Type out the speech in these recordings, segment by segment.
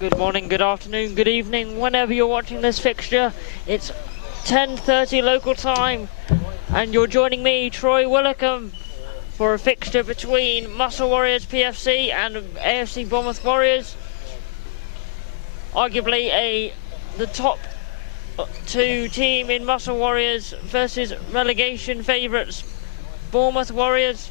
Good morning, good afternoon, good evening, whenever you're watching this fixture. It's 10:30 local time, and you're joining me, Troy Willicombe, for a fixture between Muscle Warriors PFC and AFC Bournemouth Warriors. Arguably the top two team in Muscle Warriors versus relegation favourites Bournemouth Warriors.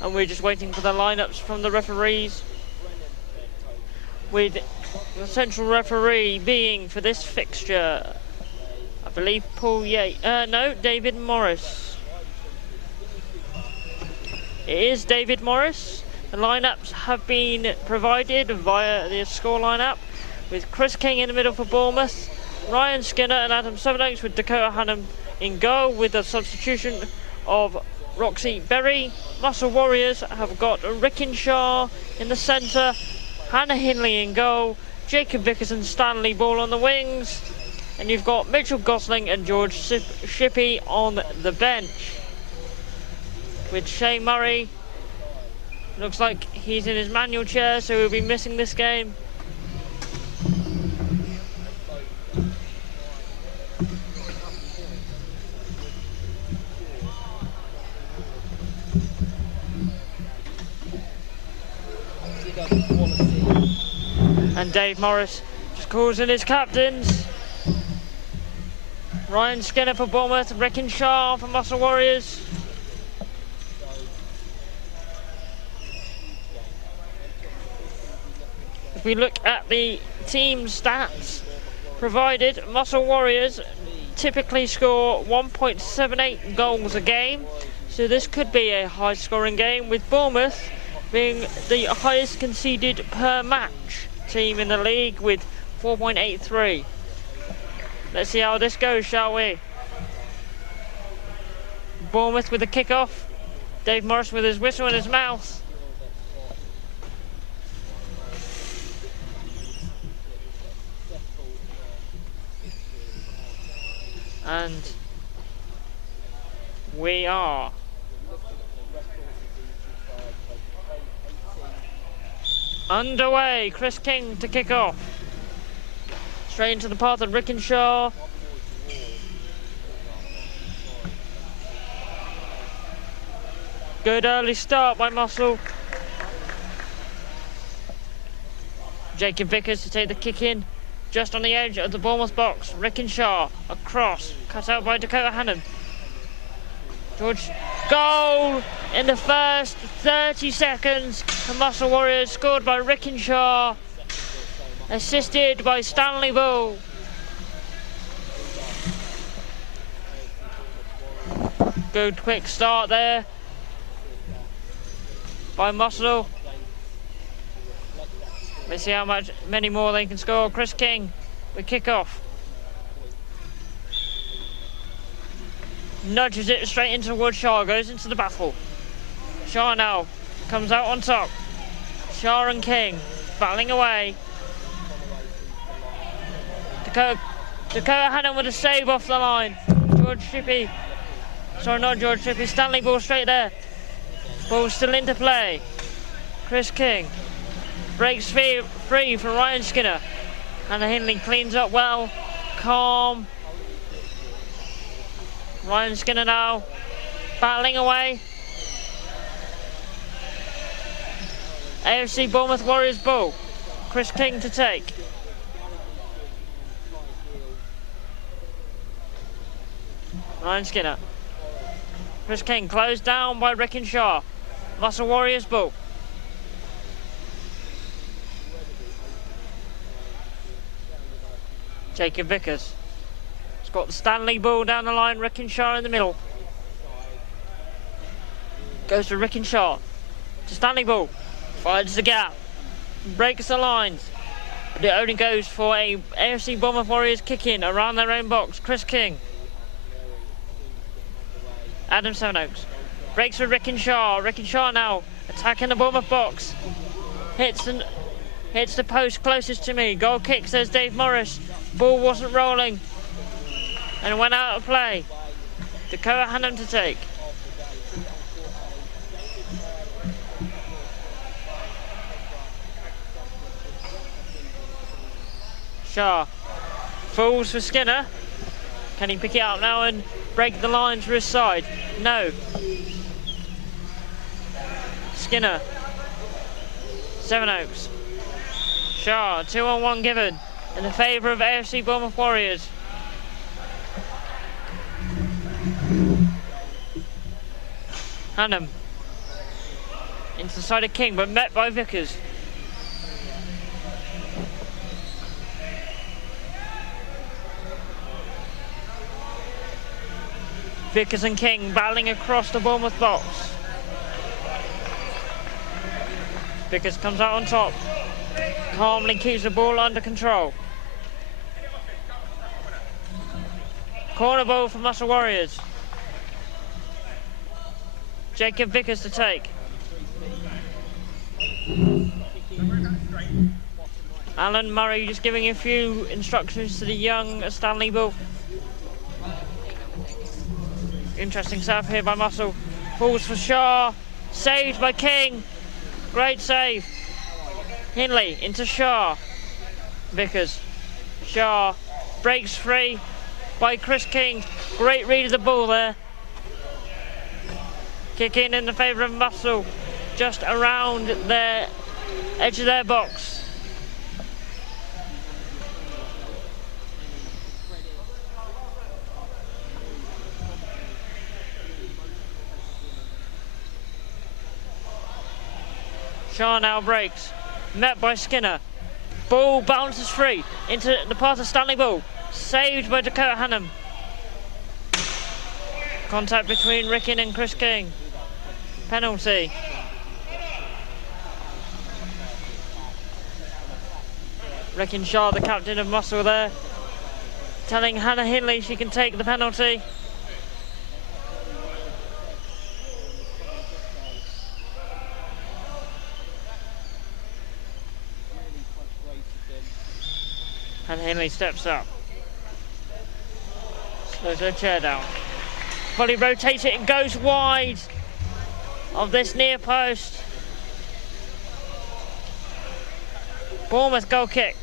And we're just waiting for the lineups from the referees, with the central referee being for this fixture, I believe David Morris. It is David Morris. The lineups have been provided via the score lineup, with Chris King in the middle for Bournemouth, Ryan Skinner and Adam Sevenoaks, with Dakota Hannam in goal, with the substitution of Roxy Berry. Muscle Warriors have got Rickenshaw in the centre, Hannah Hinley in goal, Jacob Vickers and Stanley Ball on the wings, and you've got Mitchell Gosling and George Shippey on the bench, with Shane Murray. Looks like he's in his manual chair, so he'll be missing this game. And Dave Morris just calls in his captains. Ryan Skinner for Bournemouth, Rickenshaw for Muscle Warriors. If we look at the team stats provided, Muscle Warriors typically score 1.78 goals a game, so this could be a high scoring game, with Bournemouth being the highest conceded per match team in the league with 4.83. Let's see how this goes, shall we? Bournemouth with the kick-off. Dave Morris with his whistle in his mouth. And we are underway. Chris King to kick off. Straight into the path of Rickenshaw. Good early start by Muscle. Jacob Vickers to take the kick in. Just on the edge of the Bournemouth box. Rickenshaw across. Cut out by Dakota Hannam. George, goal in the first 30 seconds. The Muscle Warriors scored by Rickenshaw, assisted by Stanley Bull. Good quick start there by Muscle. Let's see how many more they can score. Chris King with kick-off. Nudges it straight into towards Shaw, goes into the battle. Shaw now comes out on top. Shaw and King battling away. Dakota Hannam with a save off the line. George Shippey. Sorry, not George Shippey. Stanley Ball straight there. Ball still into play. Chris King breaks free for Ryan Skinner. And Hinley cleans up well. Calm. Ryan Skinner now battling away. AFC Bournemouth Warriors ball. Chris King to take. Ryan Skinner. Chris King closed down by Rickenshaw. Muscle Warriors ball. Jacob Vickers. He's got the Stanley Ball down the line, Rickenshaw in the middle. Goes to Rickenshaw. To Stanley Ball. Finds the gap. Breaks the lines. But it only goes for a AFC Bournemouth Warriors kick-in around their own box. Chris King. Adam Sevenoaks. Breaks for Rickenshaw. Rickenshaw now attacking the Bournemouth box. Hits the post closest to me. Goal kick, says Dave Morris. Ball wasn't rolling and went out of play. Dakota Hannam to take. Shaw. Falls for Skinner. Can he pick it up now and break the lines for his side? No. Skinner. Sevenoaks. Shaw, 2-on-1 given in the favour of AFC Bournemouth Warriors. Hannum. Into the side of King, but met by Vickers. Vickers and King battling across the Bournemouth box. Vickers comes out on top. Calmly keeps the ball under control. Corner ball for Muscle Warriors. Jacob Vickers to take. Alan Murray just giving a few instructions to the young Stanley Bull. Interesting serve here by Muscle. Balls for Shaw. Saved by King. Great save. Hinley into Shaw. Vickers. Shaw breaks free by Chris King. Great read of the ball there. Kick in the favour of Muscle. Just around their edge of their box. Shaw now breaks, met by Skinner. Ball bounces free into the path of Stanley Bull. Saved by Dakota Hannum. Contact between Rickin and Chris King. Penalty. Rickin Shaw, the captain of Muscle there, telling Hannah Hinley she can take the penalty. And Hinley steps up. Slows her chair down. Volley rotates it and goes wide of this near post. Bournemouth goal kick.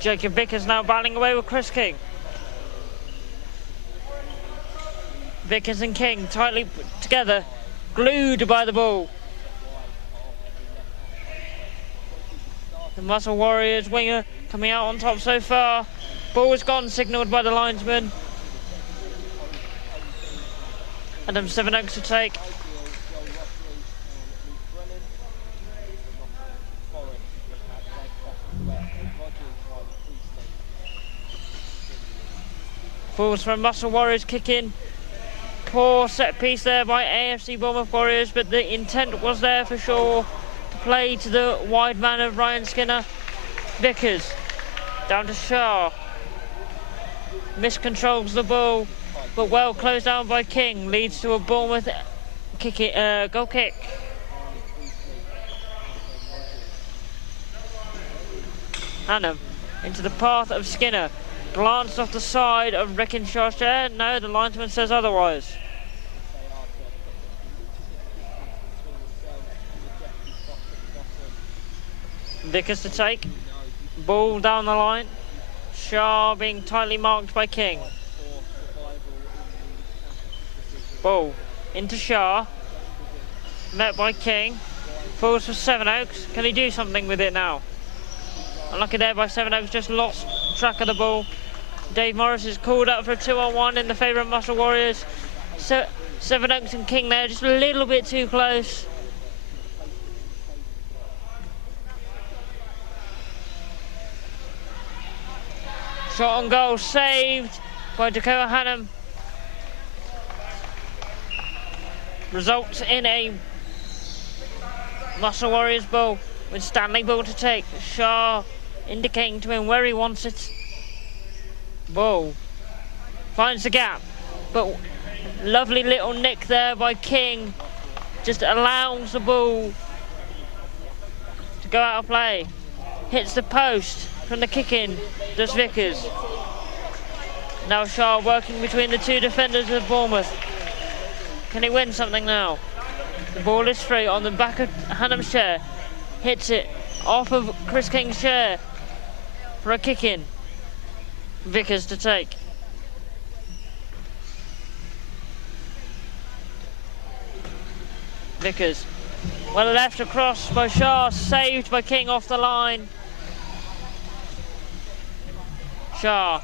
Jacob Vickers now battling away with Chris King. Vickers and King tightly put together, glued by the ball. The Muscle Warriors winger coming out on top so far. Ball is gone, signalled by the linesman. Adam Sevenoaks to take. Falls from Muscle Warriors kick in. Poor set piece there by AFC Bournemouth Warriors, but the intent was there for sure to play to the wide man of Ryan Skinner. Vickers down to Shaw. Miscontrols the ball, but well closed down by King. Leads to a Bournemouth goal kick. Hannum into the path of Skinner. Glanced off the side of Rickenshaw's chair. No, the linesman says otherwise. Vickers to take. Ball down the line. Shaw being tightly marked by King. Ball into Shaw. Met by King. Falls for Sevenoaks. Can he do something with it now? Unlucky there by Sevenoaks, just lost track of the ball. Dave Morris is called up for a 2-on-1 in the favour of Muscle Warriors. Sevenoaks and King there, just a little bit too close. Shot on goal, saved by Dakota Hannum. Results in a Muscle Warriors ball with Stanley Bull to take. Shaw indicating to him where he wants it. Ball finds the gap, but lovely little nick there by King. Just allows the ball to go out of play. hits the post from the kick-in, does Vickers. Now Shaw working between the two defenders of Bournemouth. Can he win something now? The ball is free on the back of Hannam's chair. Hits it off of Chris King's chair for a kick-in. Vickers to take. Vickers. Well left across by Shaw, saved by King off the line. Shaw.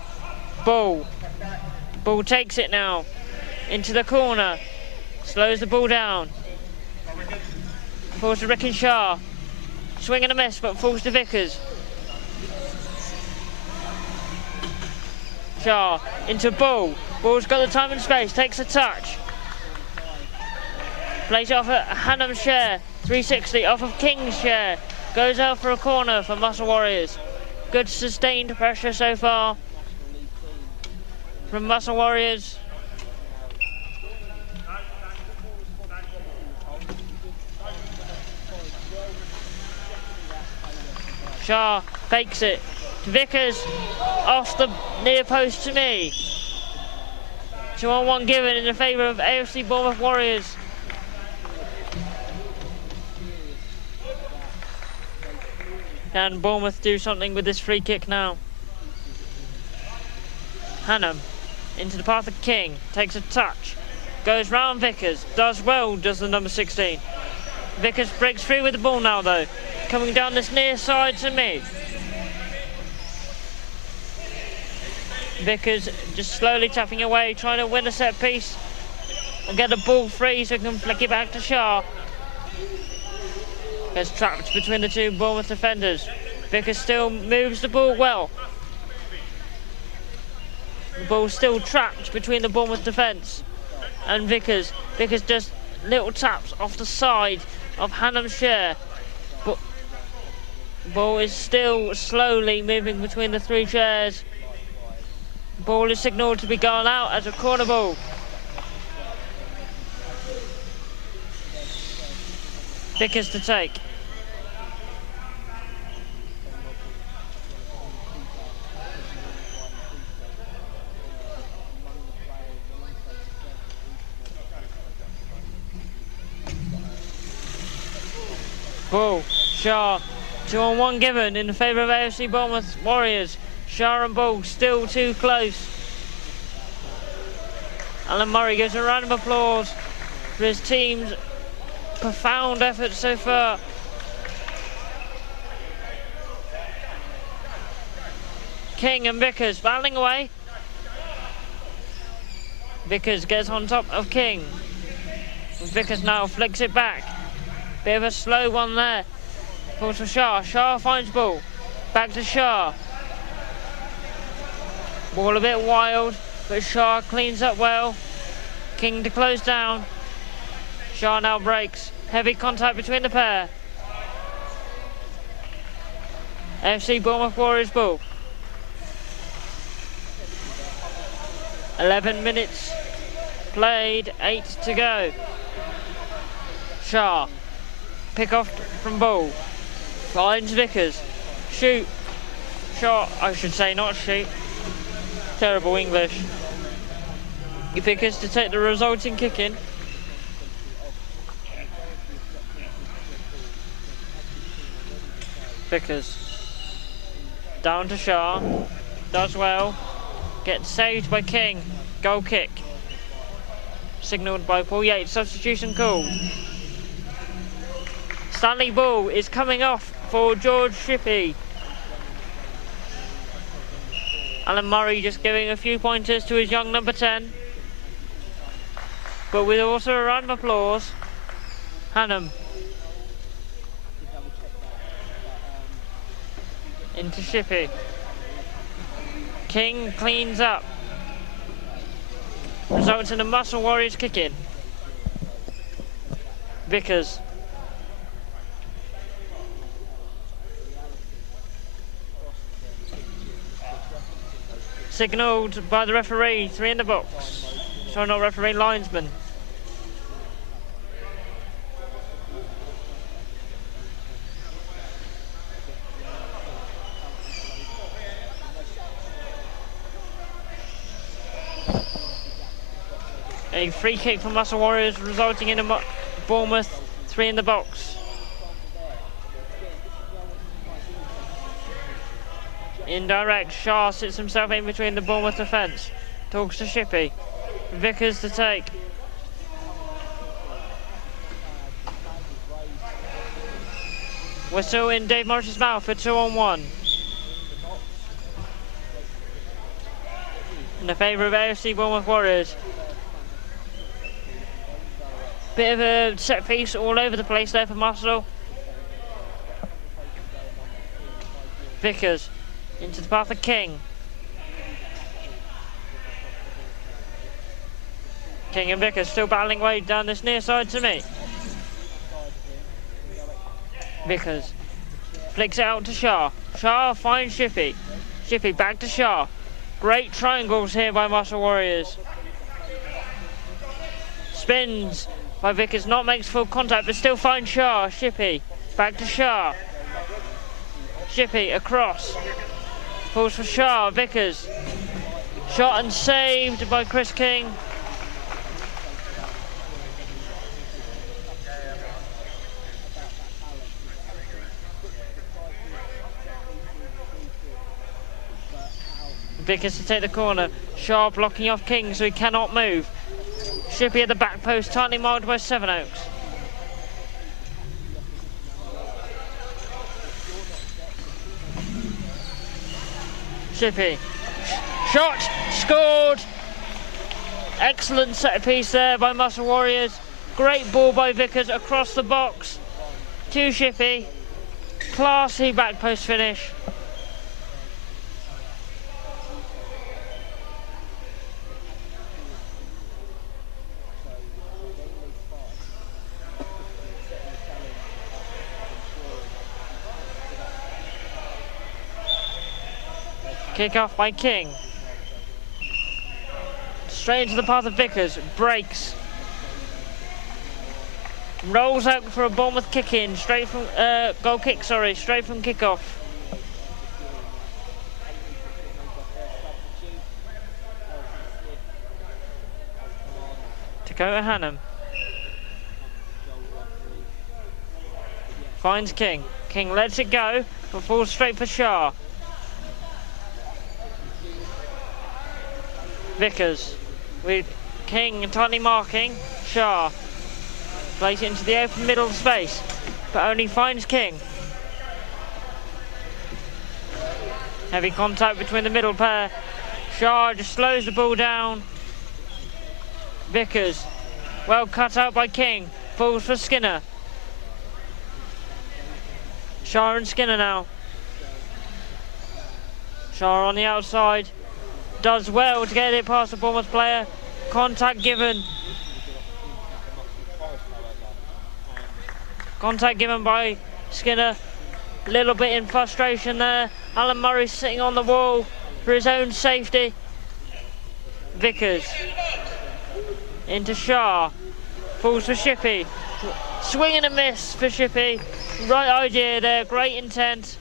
Ball. Ball takes it now. Into the corner. Slows the ball down. Falls to Rick and Shaw. Swing and a miss, but falls to Vickers. Shaw into Ball. Ball's got the time and space, takes a touch. Plays it off at Hannam's chair. 360 off of King's chair. Goes out for a corner for Muscle Warriors. Good sustained pressure so far from Muscle Warriors. Shaw fakes it. Vickers off the near post to me. 2-on-1 given in the favour of AFC Bournemouth Warriors. Can Bournemouth do something with this free kick now? Hannam into the path of King, takes a touch, goes round Vickers, does well, does the number 16. Vickers breaks free with the ball now though, coming down this near side to me. Vickers just slowly tapping away, trying to win a set piece and get the ball free so he can flick it back to Shaw. Gets trapped between the two Bournemouth defenders. Vickers still moves the ball well. The ball's still trapped between the Bournemouth defence and Vickers. Vickers just little taps off the side of Hannam's chair. But the ball is still slowly moving between the three chairs. The ball is signalled to be gone out as a corner ball. Vickers to take. Ball, Shaw, 2-on-1 given in favour of AFC Bournemouth Warriors. Shaw and Ball still too close. Alan Murray gives a round of applause for his team's profound effort so far. King and Vickers battling away. Vickers gets on top of King. Vickers now flicks it back. Bit of a slow one there. Falls for Shaw. Shaw finds Ball. Back to Shaw. Ball a bit wild, but Shaw cleans up well. King to close down. Shaw now breaks. Heavy contact between the pair. AFC Bournemouth Warriors ball. 11 minutes played, 8 to go. Shaw. Pick off from Ball. Finds Vickers. Shoot. Shot, I should say, not shoot. Terrible English. Vickers to take the resulting kick in. Vickers. Down to Shaw. Does well. Gets saved by King. Goal kick. Signalled by Paul Yates. Substitution called. Stanley Ball is coming off for George Shippey. Alan Murray just giving a few pointers to his young number 10. But with also a round of applause. Hannam. Into Shippey. King cleans up. Results in a Muscle Warriors kick in. Vickers. Signalled by the referee, 3 in the box. Sorry, not referee, linesman. A free kick from Muscle Warriors, resulting in a Bournemouth 3 in the box. Indirect, Shaw sits himself in between the Bournemouth defence. Talks to Shippey. Vickers to take. Whistle in Dave Morris's mouth for 2-on-1. In the favour of AFC Bournemouth Warriors. Bit of a set piece all over the place there for Muscle. Vickers into the path of King. King and Vickers still battling away down this near side to me. Vickers flicks it out to Shaw. Shaw finds Shippey. Shippey back to Shaw. Great triangles here by Muscle Warriors. Spins by Vickers, not makes full contact, but still finds Shaw. Shippey back to Shaw. Shippey across. Falls for Shaw. Vickers. Shot and saved by Chris King. Vickers to take the corner. Shaw blocking off King so he cannot move. Shippey at the back post, tightly marked by Sevenoaks. Shippey. Shot! Scored! Excellent set piece there by Muscle Warriors. Great ball by Vickers across the box to Shippey. Classy back post finish. Kick off by King. Straight into the path of Vickers. Breaks. Rolls out for a Bournemouth kick in. Straight from goal kick, sorry. Straight from kick off. Dakota Hannum. Finds King. King lets it go, but falls straight for Shaw. Vickers with King tightly marking. Shaw plays it into the open middle space, but only finds King. Heavy contact between the middle pair. Shaw just slows the ball down. Vickers, well cut out by King, falls for Skinner. Shaw and Skinner now. Shaw on the outside. Does well to get it past the Bournemouth player. Contact given. Contact given by Skinner. A little bit in frustration there. Alan Murray sitting on the wall for his own safety. Vickers. Into Shaw. Falls for Shippey. Swing and a miss for Shippey. Right idea there. Great intent.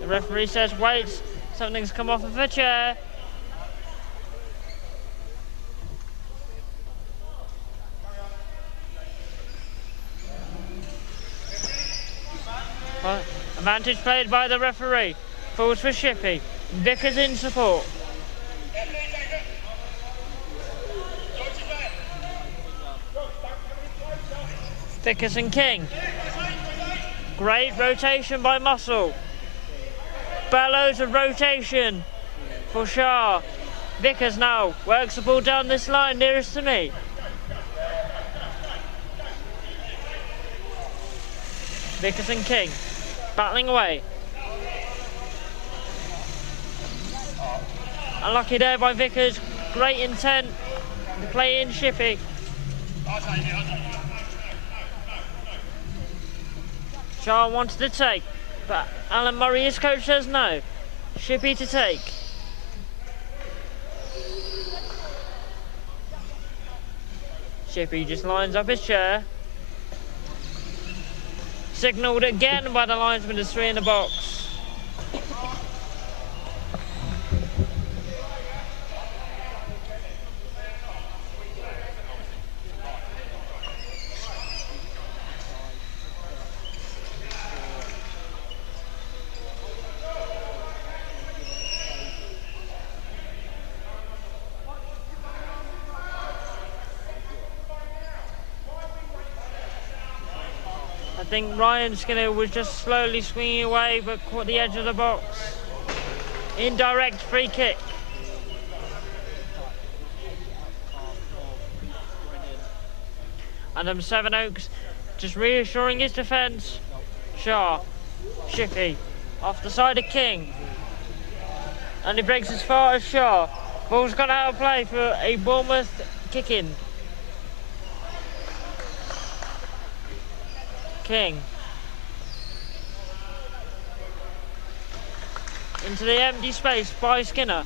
The referee says, wait, something's come off of a chair. Advantage played by the referee. Falls for Shippey. Vickers in support. Vickers and King. Great rotation by Muscle. Bellows of rotation for Shaw. Vickers now works the ball down this line nearest to me. Vickers and King battling away. Unlucky there by Vickers. Great intent to play in Shippey. Shaw wanted to take, but Alan Murray, his coach, says no. Shippey to take. Shippey just lines up his chair. Signalled again by the linesman as 3 in the box. think Ryan Skinner was just slowly swinging away, but caught the edge of the box. Indirect free kick. And Sevenoaks just reassuring his defence. Shaw, Shippy, off the side of King. And he breaks as far as Shaw. Ball's gone out of play for a Bournemouth kick-in. King. Into the empty space by Skinner,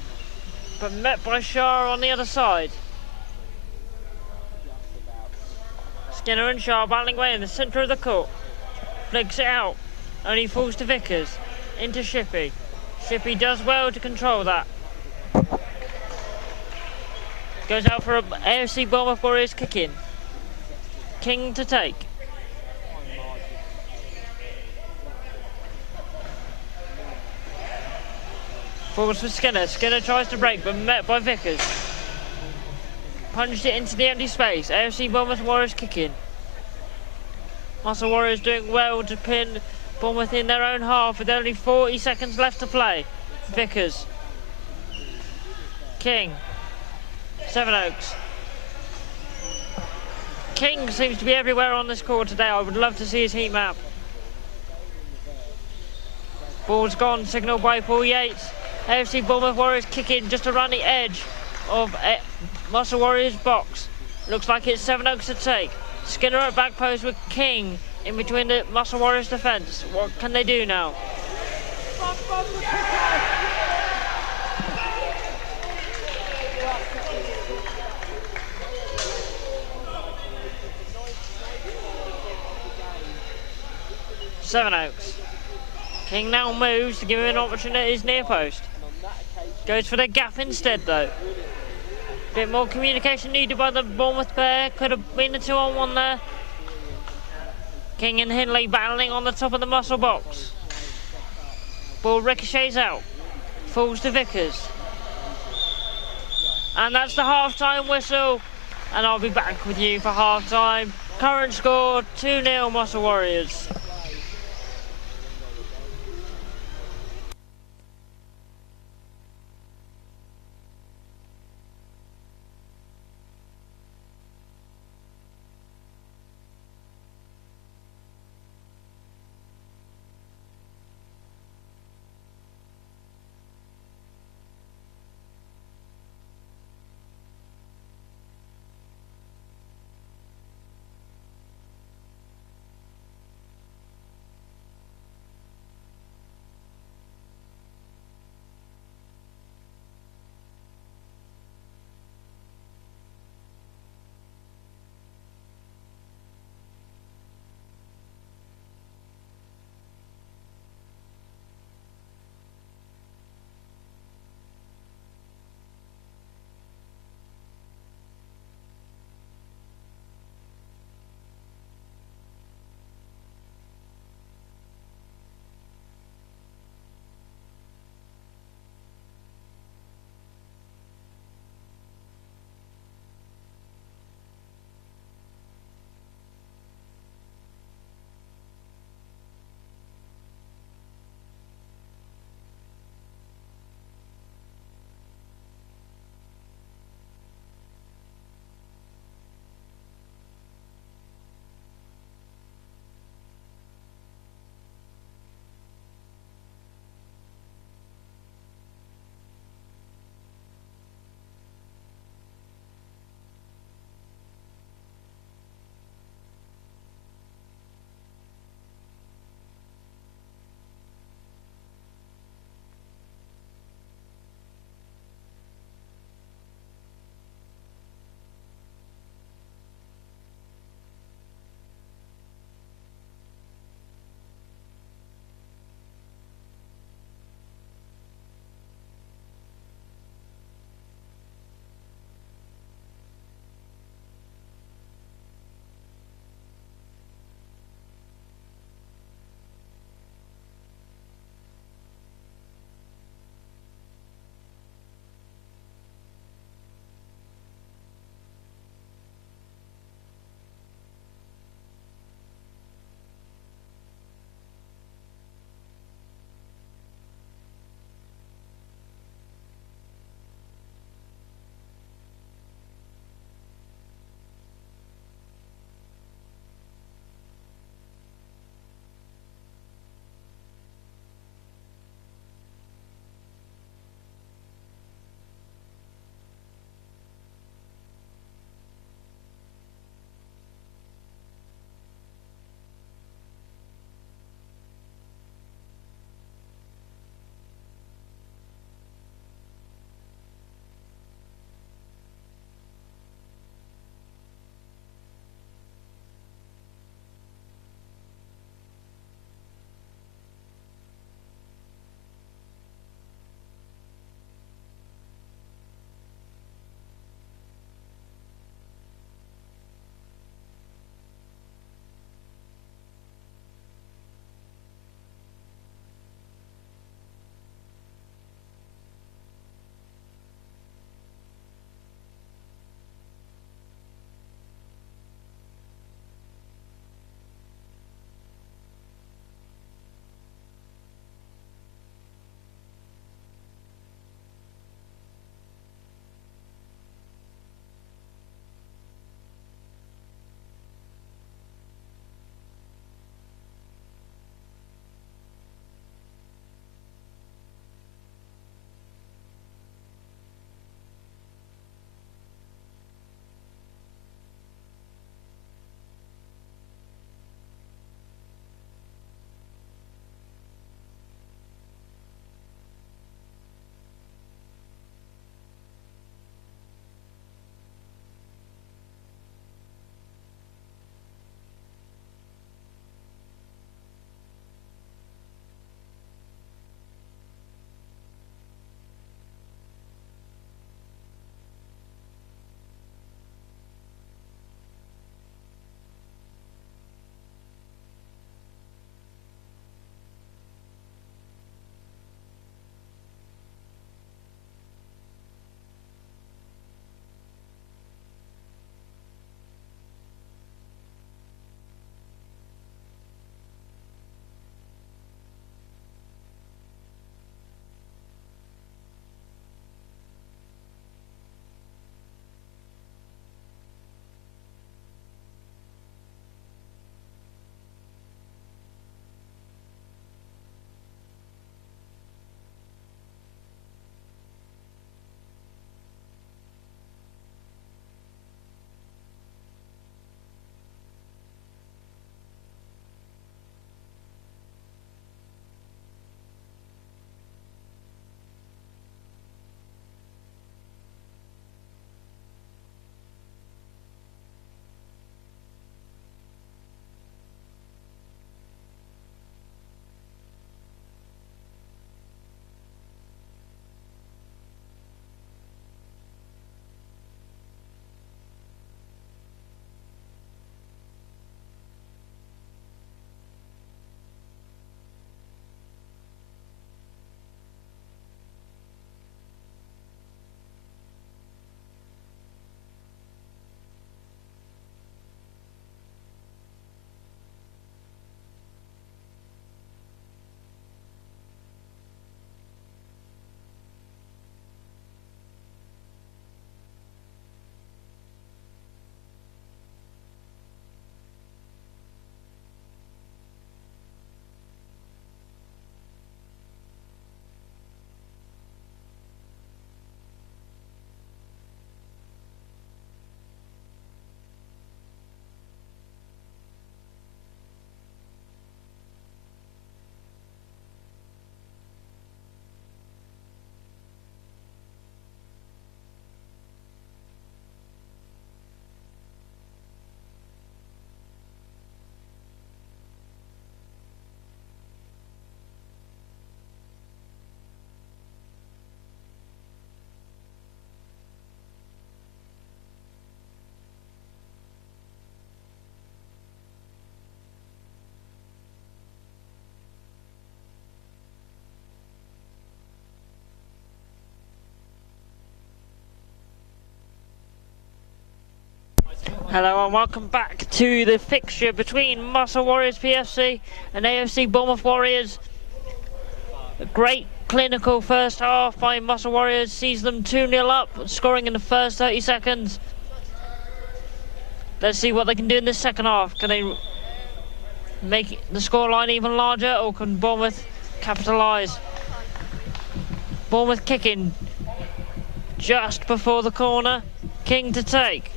but met by Shaw on the other side. Skinner and Shaw battling away in the centre of the court. Flicks it out, only falls to Vickers. Into Shippy. Shippy does well to control that. Goes out for a AFC Bournemouth Warriors kick-in. King to take. Falls for Skinner. Skinner tries to break, but met by Vickers. Punched it into the empty space. AFC Bournemouth Warriors kick-in. Muscle Warriors doing well to pin Bournemouth in their own half with only 40 seconds left to play. Vickers. King. Sevenoaks. King seems to be everywhere on this court today. I would love to see his heat map. Ball's gone, signalled by Paul Yates. AFC Bournemouth Warriors kick in just around the edge of Muscle Warriors box. Looks like it's Sevenoaks to take. Skinner at back post with King in between the Muscle Warriors defence. What can they do now? Sevenoaks. King now moves to give him an opportunity at his near post. Goes for the gap instead though. Bit more communication needed by the Bournemouth pair. Could have been a 2-on-1 there. King and Hindley battling on the top of the muscle box. Ball ricochets out. Falls to Vickers. And that's the half-time whistle. And I'll be back with you for half-time. Current score 2-0 Muscle Warriors. Hello and welcome back to the fixture between Muscle Warriors PFC and AFC Bournemouth Warriors. A great clinical first half by Muscle Warriors sees them 2-0 up, scoring in the first 30 seconds. Let's see what they can do in this second half. Can they make the scoreline even larger, or can Bournemouth capitalise? Bournemouth kicking just before the corner. King to take.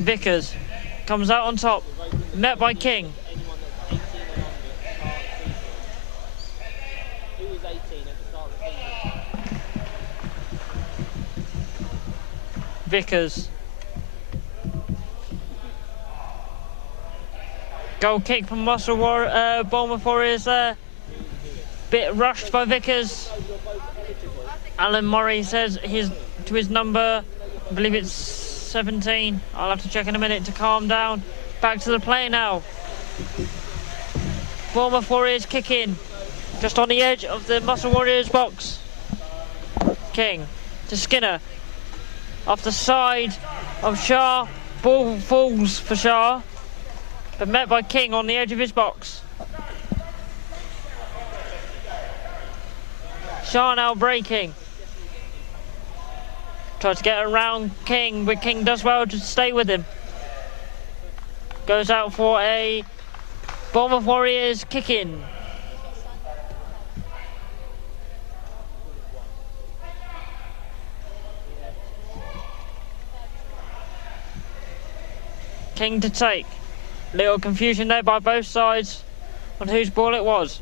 Vickers comes out on top, met by King. Vickers. Goal kick from Bournemouth Warriors there. Bit rushed by Vickers. Alan Murray says to his number, I believe it's 17. I'll have to check in a minute to calm down. Back to the play now. Bournemouth Warriors kick in. Just on the edge of the Muscle Warriors box. King to Skinner. Off the side of Shah. Ball falls for Shah, but met by King on the edge of his box. Shah now breaking. Tries to get around King, but King does well to stay with him. Goes out for a Bournemouth Warriors kick in. King to take. Little confusion there by both sides on whose ball it was.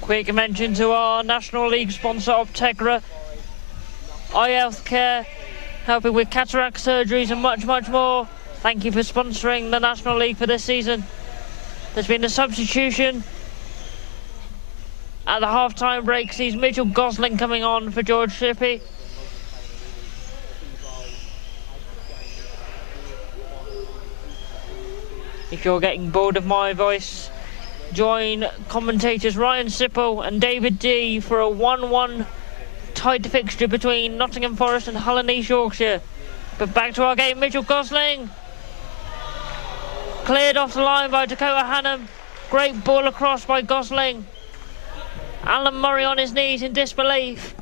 Quick mention to our National League sponsor Optegra, eye health care, helping with cataract surgeries and much more. Thank you for sponsoring the National League for this season. There's been a substitution at the half-time break. Sees Mitchell Gosling coming on for George Shippey. If you're getting bored of my voice, join commentators Ryan Sipple and David D for a 1-1 tied fixture between Nottingham Forest and Hull and East Yorkshire. But back to our game, Mitchell Gosling. Cleared off the line by Dakota Hannum. Great ball across by Gosling. Alan Murray on his knees in disbelief.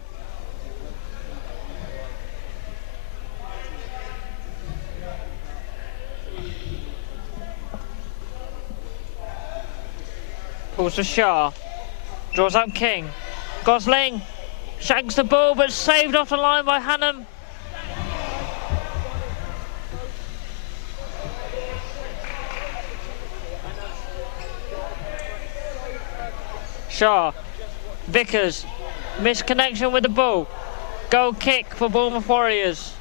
Pulls to Shah. Draws out King. Gosling shanks the ball, but saved off the line by Hannum. Shah. Vickers. Misconnection with the ball. Goal kick for Bournemouth Warriors.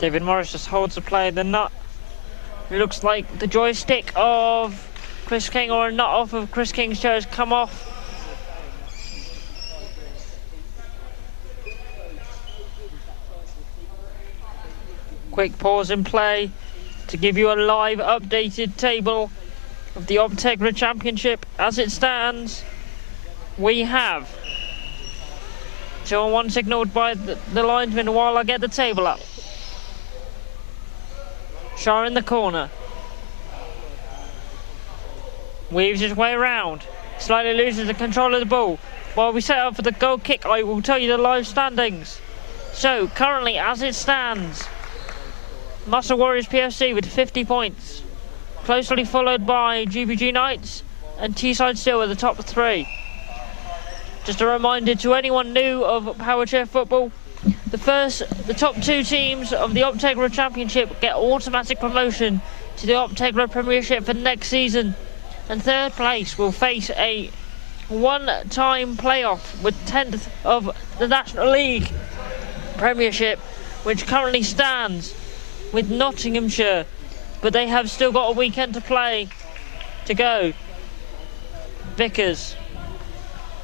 David Morris just holds the play. The nut, it looks like the joystick of Chris King, or a nut off of Chris King's chair, has come off. Quick pause in play to give you a live updated table of the Optegra Championship. As it stands, we have 2-1 signalled by the linesman while I get the table up. Shah in the corner. Weaves his way around. Slightly loses the control of the ball. While we set up for the goal kick, I will tell you the live standings. So, currently, as it stands, Muscle Warriors PFC with 50 points. Closely followed by GBG Knights and Teesside Steel at the top 3. Just a reminder to anyone new of Power Chair football, the top 2 teams of the Optegra Championship get automatic promotion to the Optegra Premiership for next season, and third place will face a one-time playoff with 10th of the National League Premiership, which currently stands with Nottinghamshire, but they have still got a weekend to go. Vickers.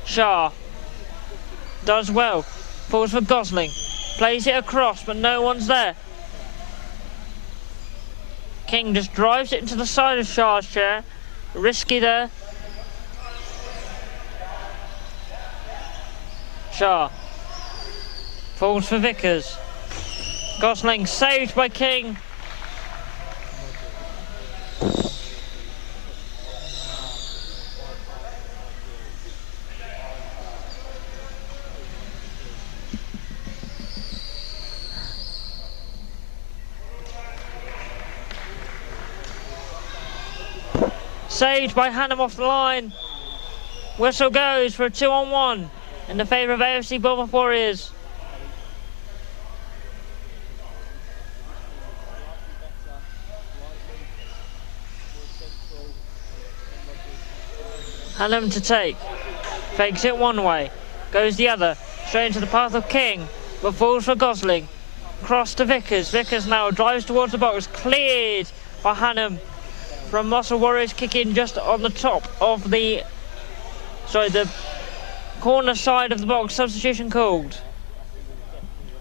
Shah. Does well. Falls for Gosling. Plays it across, but no one's there. King just drives it into the side of Shah's chair. Risky there. Shah. Falls for Vickers. Gosling saved by King. Saved by Hannam off the line. Whistle goes for a 2-on-1 in the favour of AFC Bournemouth Warriors. Hannam to take. Fakes it one way. Goes the other. Straight into the path of King. But falls for Gosling. Cross to Vickers. Vickers now drives towards the box. Cleared by Hannam. From Muscle Warriors kicking just on the top of the corner side of the box. Substitution called.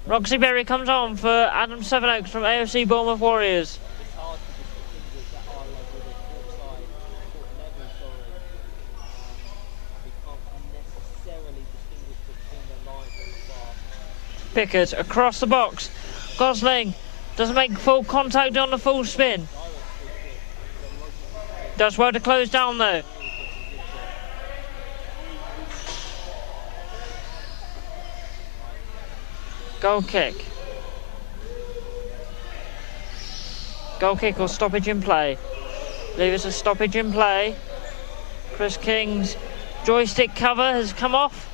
Roxy Berry comes on for Adam Sevenoaks from AFC Bournemouth Warriors. Pickett across the box. Gosling doesn't make full contact on the full spin. Does well to close down though. Goal kick. Goal kick or stoppage in play. I believe it's a stoppage in play. Chris King's joystick cover has come off.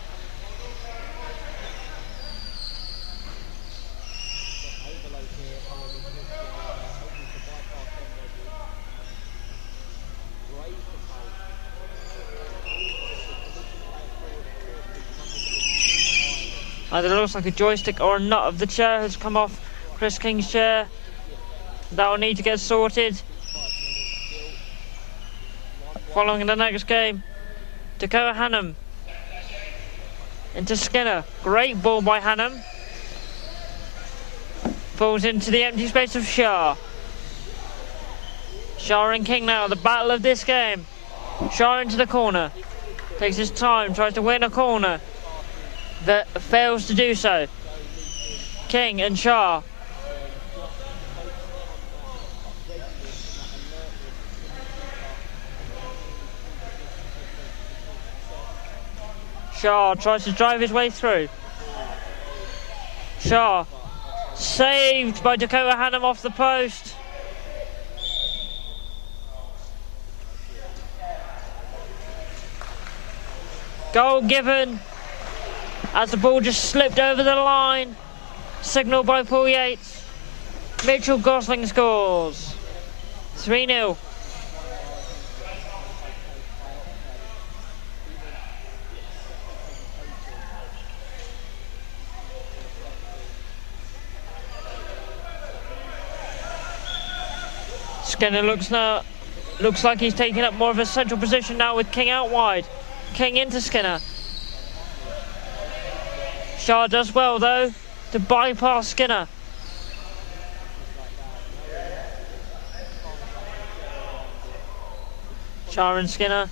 Either looks like a joystick or a nut of the chair has come off Chris King's chair. That will need to get sorted. Following the next game, Dakota Hannam into Skinner. Great ball by Hannam. Falls into the empty space of Shah. Shah and King now, the battle of this game. Shah into the corner. Takes his time, tries to win a corner. That fails to do so. King and Shah. Shah tries to drive his way through. Shah saved by Dakota Hannam off the post. Goal given as the ball just slipped over the line. Signalled by Paul Yates. Mitchell Gosling scores. 3-0. Skinner looks like he's taking up more of a central position now with King out wide. King into Skinner. Shah does well though to bypass Skinner. Shah and Skinner.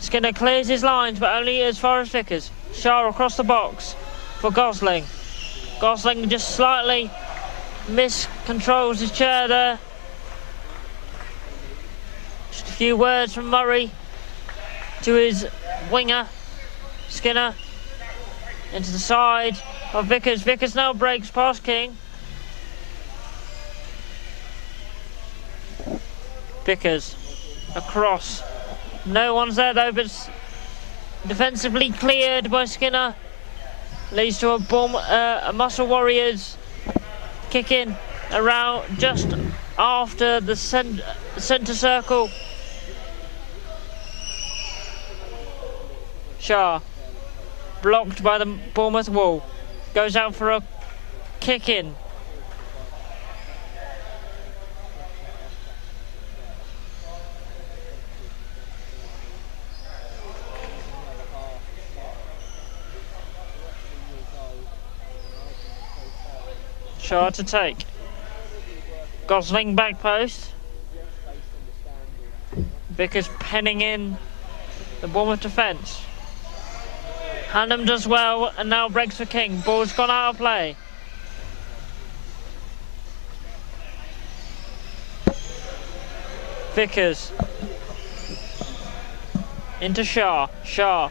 Skinner clears his lines but only as far as Vickers. Shah across the box for Gosling. Gosling just slightly miscontrols his chair there. Just a few words from Murray to his winger, Skinner, into the side of Vickers. Vickers now breaks past King. Vickers across. No one's there though, but it's defensively cleared by Skinner. Leads to a Muscle Warriors kick in around just after the centre circle. Shah, blocked by the Bournemouth wall, goes out for a kick in. Shaw to take. Gosling back post. Vickers penning in the Bournemouth defence. Hannam does well and now breaks for King. Ball's gone out of play. Vickers into Shaw. Shaw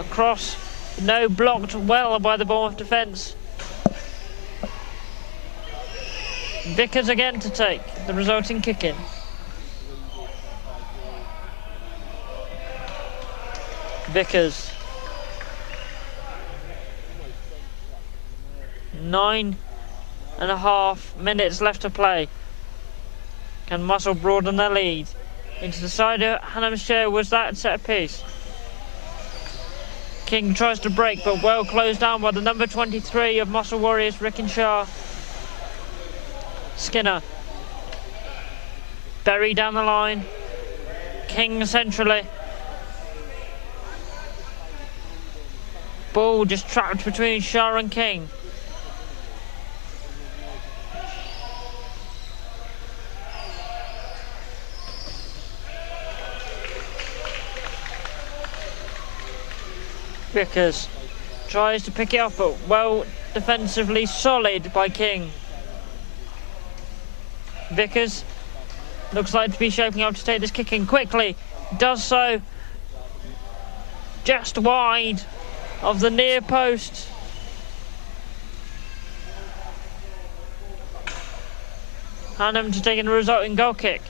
across. No, blocked well by the Bournemouth defence. Vickers again to take the resulting kick in. Vickers. 9.5 minutes left to play. Can Muscle broaden their lead? Into the side of Hannam's chair was that set piece. King tries to break, but well closed down by the number 23 of Muscle Warriors, Rick and Shaw. Skinner. Berry down the line. King centrally. Ball just trapped between Shaw and King. Vickers tries to pick it up, but well defensively solid by King. Vickers looks like to be shaping up to take this kick in quickly. Does so just wide of the near post. Hannam to take in the resulting goal kick.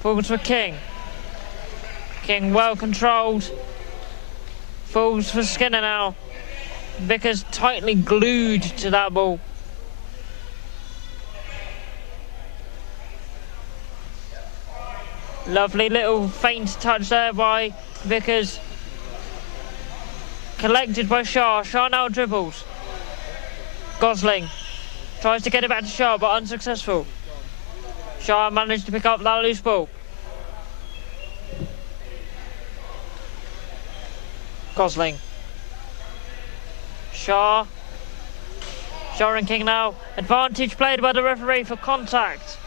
Falls for King. King well controlled. Falls for Skinner now. Vickers tightly glued to that ball. Lovely little feint touch there by Vickers. Collected by Shaw. Shaw now dribbles. Gosling tries to get it back to Shaw, but unsuccessful. Shaw managed to pick up that loose ball. Gosling. Shaw. Shaw and King now. Advantage played by the referee for contact.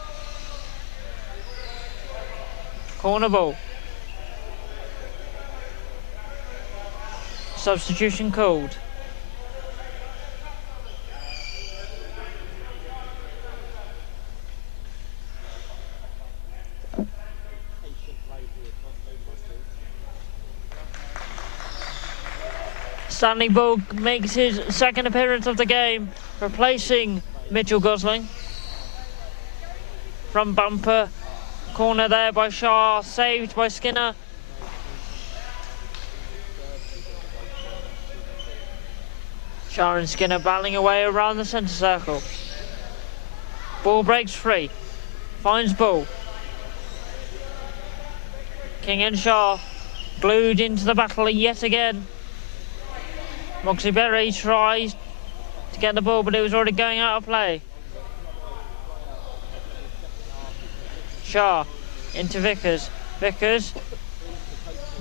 Corner ball. Substitution called. Stanley Bull makes his second appearance of the game, replacing Mitchell Gosling. From bumper, corner there by Shaw, saved by Skinner. Shaw and Skinner battling away around the centre circle. Ball breaks free, finds Bull. King and Shaw glued into the battle yet again. Moxie Berry tries to get the ball, but it was already going out of play. Shaw into Vickers. Vickers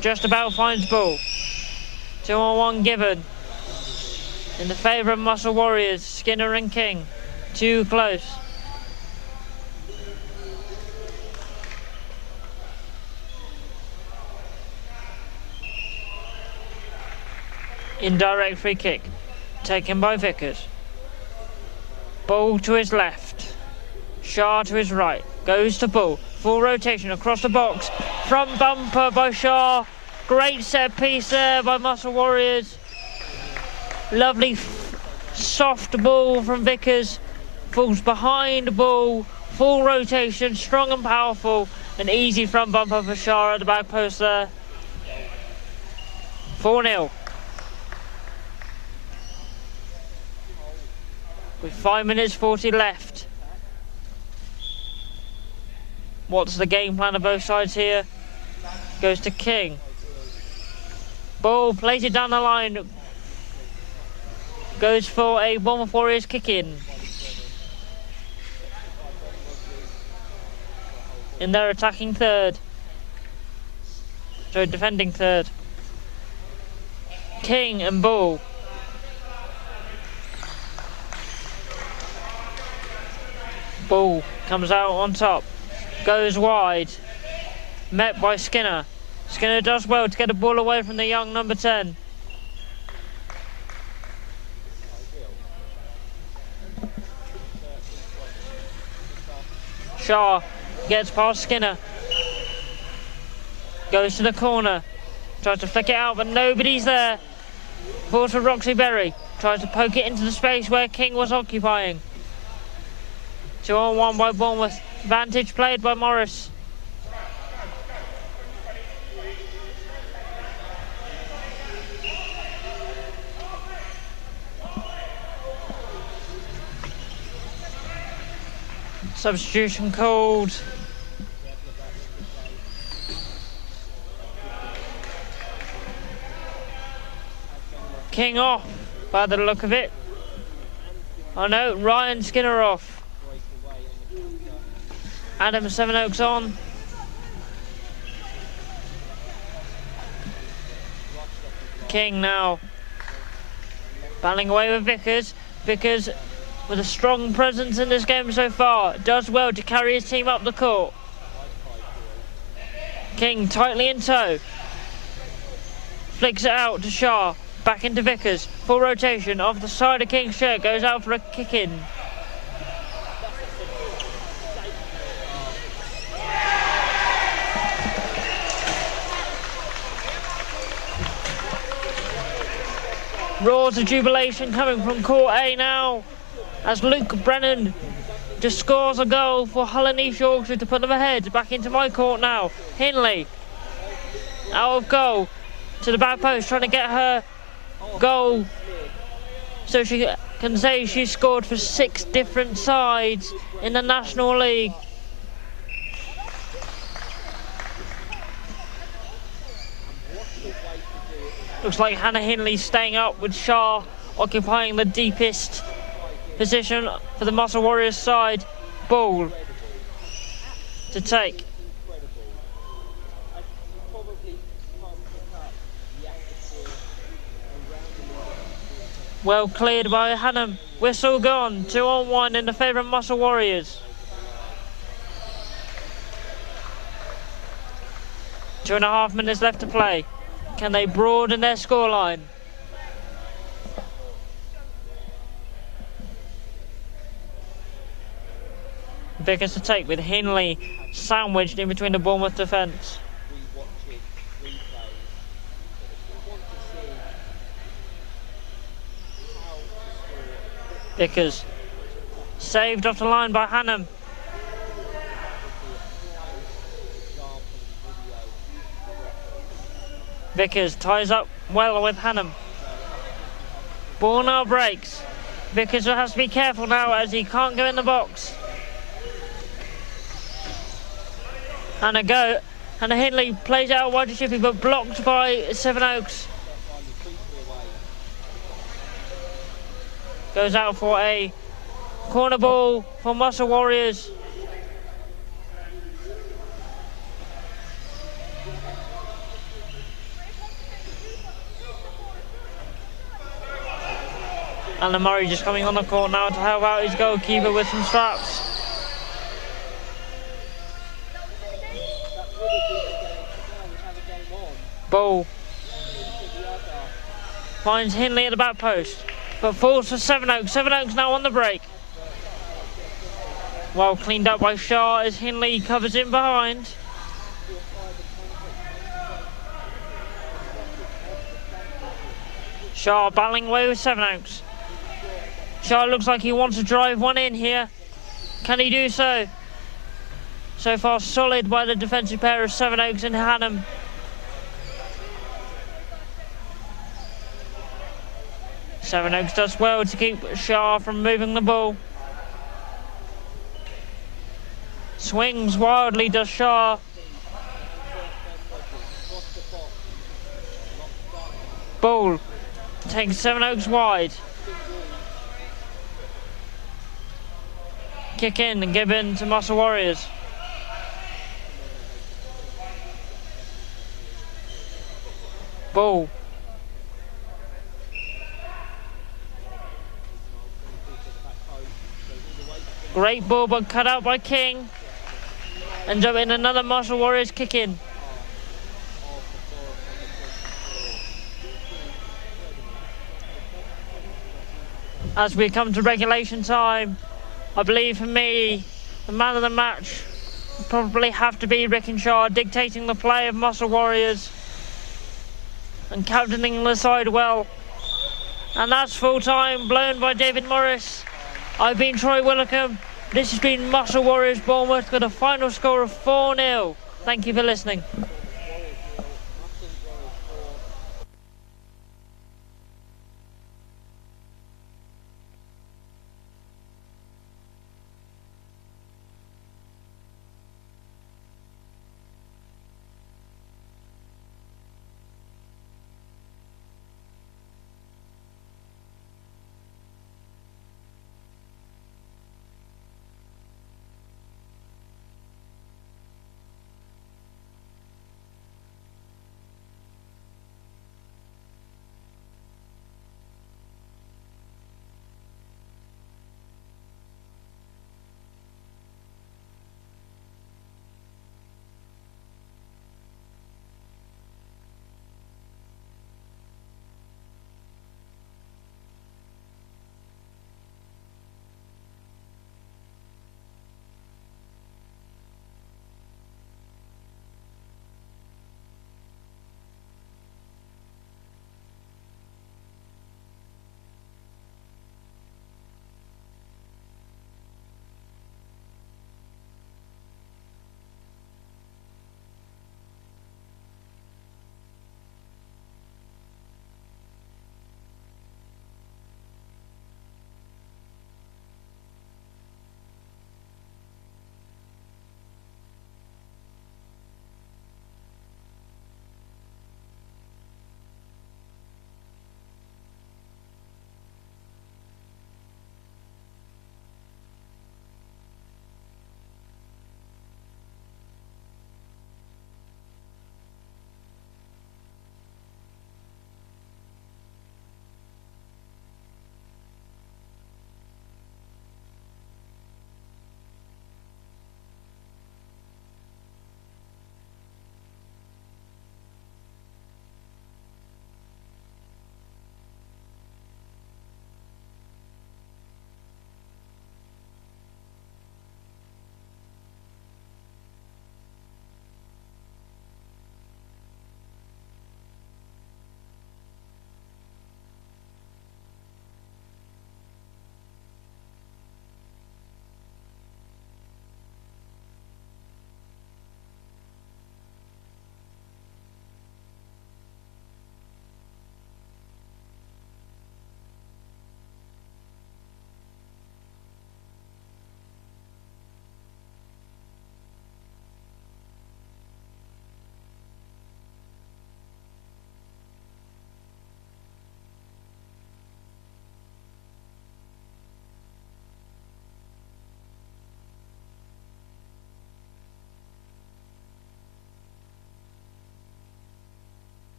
just about finds ball. 2-on-1 given in the favour of Muscle Warriors. Skinner and King too close. Indirect free kick taken by Vickers. Ball to his left. Shaw to his right. Goes to Bull. Full rotation across the box. Front bumper by Shaw. Great set piece there by Muscle Warriors. Lovely soft ball from Vickers. Falls behind Bull. Full rotation. Strong and powerful. An easy front bumper for Shaw at the back post there. 4-0. With 5 minutes 40 left. What's the game plan of both sides here? Goes to King. Ball plays it down the line. Goes for a Bournemouth Warriors kick in their attacking third. Sorry, defending third. King and Bull. Ball comes out on top, goes wide, met by Skinner. Skinner does well to get the ball away from the young number 10. Shaw gets past Skinner, goes to the corner, tries to flick it out but nobody's there. Falls for Roxy Berry, tries to poke it into the space where King was occupying. 2-on-1 by Bournemouth, advantage played by Morris. Substitution called. King off by the look of it. Oh no, Ryan Skinner off. Adam Sevenoaks on. King now battling away with Vickers. Vickers, with a strong presence in this game so far, does well to carry his team up the court. King tightly in tow. Flicks it out to Shah. Back into Vickers. Full rotation off the side of King's shirt. Goes out for a kick in. Roars of jubilation coming from court A now, as Luke Brennan just scores a goal for Hull and East Yorkshire to put them ahead. Back into my court now. Hindley out of goal to the back post, trying to get her goal so she can say she scored for 6 different sides in the National League. Looks like Hannah Hindley staying up, with Shah occupying the deepest position for the Muscle Warriors side. Ball to take. Well cleared by Hannah. Whistle gone. 2-on-1 in the favour of Muscle Warriors. 2.5 minutes left to play. Can they broaden their scoreline? Vickers to take, with Hindley sandwiched in between the Bournemouth defence. Vickers saved off the line by Hannam. Vickers ties up well with Hannam. Ball now breaks. Vickers has to be careful now as he can't go in the box. And a go. And Hindley plays out wide to Shippey, but blocked by Sevenoaks. Goes out for a corner ball for Muscle Warriors. Alan Murray just coming on the court now to help out his goalkeeper with some straps. Ball finds Hindley at the back post, but falls for Sevenoaks. Sevenoaks now on the break. Well cleaned up by Shaw as Hindley covers in behind. Shaw battling away with Sevenoaks. Shaw looks like he wants to drive one in here. Can he do so? So far solid by the defensive pair of Sevenoaks and Hannam. Sevenoaks does well to keep Shaw from moving the ball. Swings wildly does Shaw. Ball takes Sevenoaks wide. Kick in and given to Muscle Warriors. Ball. Great ball, but cut out by King. Ends up in another Muscle Warriors kick in. As we come to regulation time, I believe for me, the man of the match would probably have to be Rickenshaw, dictating the play of Muscle Warriors and captaining the side well. And that's full time, blown by David Morris. I've been Troy Willicombe. This has been Muscle Warriors Bournemouth with a final score of 4-0. Thank you for listening.